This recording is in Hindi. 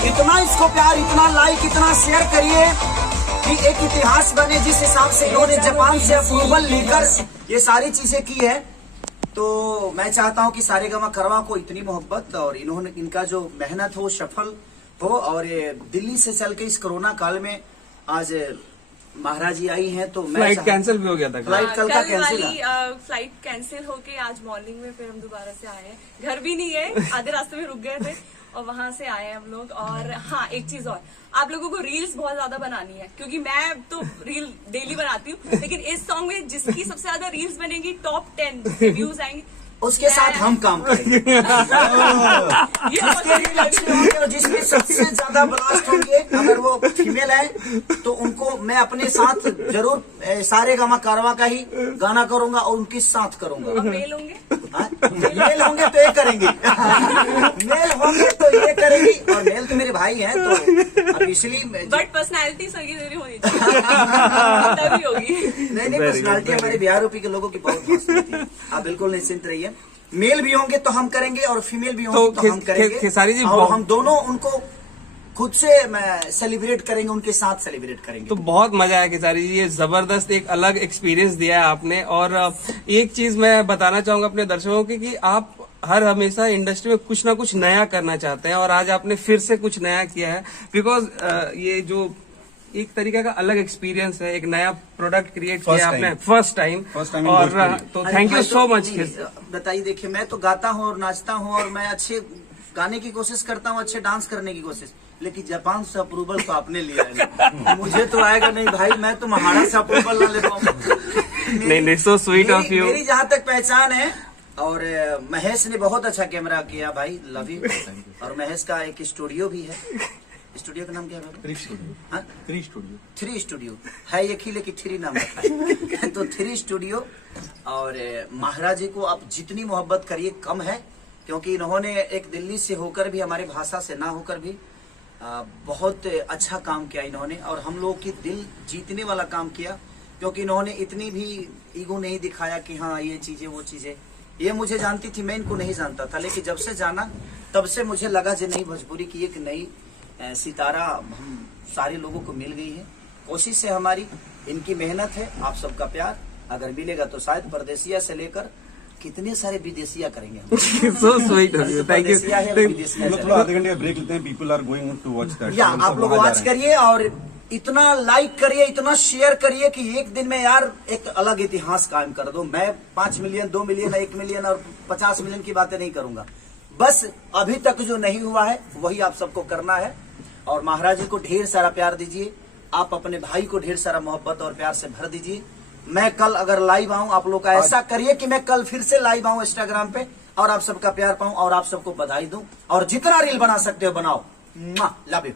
इतना इसको प्यार, इतना लाइक, इतना शेयर करिए कि एक इतिहास बने। जिस हिसाब से इन्होंने जापान से अप्रूवल लेकर ये सारी चीजें की है, तो मैं चाहता हूं कि सारेगामा कारवां को इतनी मोहब्बत और इन्होंने इनका जो मेहनत हो सफल हो। और ये दिल्ली से चल के इस कोरोना काल में आज महाराज जी आई हैं, तो मैं फ्लाइट कैंसिल भी हो गया था। फ्लाइट कल का कैंसिल है। फ्लाइट कैंसिल होके आज मॉर्निंग में फिर हम दोबारा से आए हैं। घर भी नहीं है, आधे रास्ते में रुक गए थे और वहां से आए हैं हम लोग। और हाँ, एक चीज और, आप लोगों को रील्स बहुत ज्यादा बनानी है, क्योंकि मैं तो रील डेली बनाती हूँ, लेकिन इस सॉन्ग में जिसकी सबसे ज्यादा रील्स बनेगी, टॉप 10 व्यूज आएंगे, उसके साथ हम काम करेंगे। जिसके रील अच्छे होंगे और जिसमें सबसे ज्यादा ब्लास्ट होंगे, अगर वो फीमेल है तो उनको मैं अपने साथ जरूर सारेगामा कारवां का ही गाना करूंगा और उनके साथ करूंगा। मेल होंगे, मेल होंगे तो ये करेंगे, मेल होंगे तो ये करेंगी। और मेल तो मेरे भाई हैं, तो अब इसलिए बट पर्सनैलिटी सही होनी चाहिए, तभी होगी। नहीं, पर्सनैलिटी हमारे बिहार यूपी के लोगों की बहुत मस्त होती है। आप बिल्कुल निश्चिंत रहिए, मेल भी होंगे तो हम करेंगे और फीमेल भी होंगे तो हम करेंगे। खेसारी जी, और हम दोनों उनको खुद से मैं सेलिब्रेट करेंगे, उनके साथ सेलिब्रेट करेंगे। तो बहुत मजा आया खेसारी जी, ये जबरदस्त एक अलग एक्सपीरियंस दिया है आपने। और एक चीज मैं बताना चाहूंगा अपने दर्शकों की कि आप हर हमेशा इंडस्ट्री में कुछ ना कुछ नया करना चाहते हैं, और आज आपने फिर से कुछ नया किया है। बिकॉज ये जो एक तरीके का अलग एक्सपीरियंस है, एक नया प्रोडक्ट क्रिएट किया आपने फर्स्ट टाइम। और तो थैंक यू सो मच। बताइए, देखिए मैं तो गाता हूँ और नाचता हूँ और मैं अच्छे गाने की कोशिश करता हूँ, अच्छे डांस करने की कोशिश, लेकिन जापान से अप्रूवल तो आपने लिया है। मुझे तो आएगा नहीं भाई, मैं तो महाराज से अप्रूवल ना ले पाऊंगा। नहीं, सो स्वीट ऑफ यू। मेरी जहाँ तक पहचान है, और महेश ने बहुत अच्छा कैमरा किया भाई, लव यू। और महेश का एक स्टूडियो भी है, स्टूडियो का नाम क्या है? थ्री स्टूडियो है, एक ही लेकिन 3 नाम रखा है। तो 3 स्टूडियो। और महाराज जी को आप जितनी मोहब्बत करिए कम है, क्योंकि इन्होंने एक दिल्ली से होकर भी, हमारे भाषा से ना होकर भी बहुत अच्छा काम किया इन्होंने, और हम लोग की दिल जीतने वाला काम किया। क्योंकि इन्होंने इतनी भी ईगो नहीं दिखाया कि हाँ ये चीजें वो चीजें। ये मुझे जानती थी, मैं इनको नहीं जानता था, लेकिन जब से जाना तब से मुझे लगा जो नहीं, भोजपुरी की एक नई सितारा हम सारे लोगों को मिल गई है। कोशिश है हमारी, इनकी मेहनत है, आप सबका प्यार अगर मिलेगा तो शायद परदेसिया से लेकर कितने सारे विदेशिया करेंगे। So sweet of you, thank you. थोड़ा आधे घंटे का ब्रेक लेते हैं, people are going to watch that. या आप लोग वॉच करिए और इतना लाइक करिए, इतना शेयर करिए कि एक दिन में यार एक अलग इतिहास कायम कर दो। मैं 5 मिलियन, 2 मिलियन, 1 मिलियन और 50 मिलियन की बातें नहीं करूंगा। बस अभी तक जो नहीं हुआ है वही आप सबको करना है। और महाराज जी को ढेर सारा प्यार दीजिए, आप अपने भाई को ढेर सारा मोहब्बत और प्यार से भर दीजिए। मैं कल अगर लाइव आऊं, आप लोग का ऐसा करिए कि मैं कल फिर से लाइव आऊं इंस्टाग्राम पे और आप सबका प्यार पाऊं और आप सबको बधाई दूं। और जितना रील बना सकते हो बनाओ। Love you.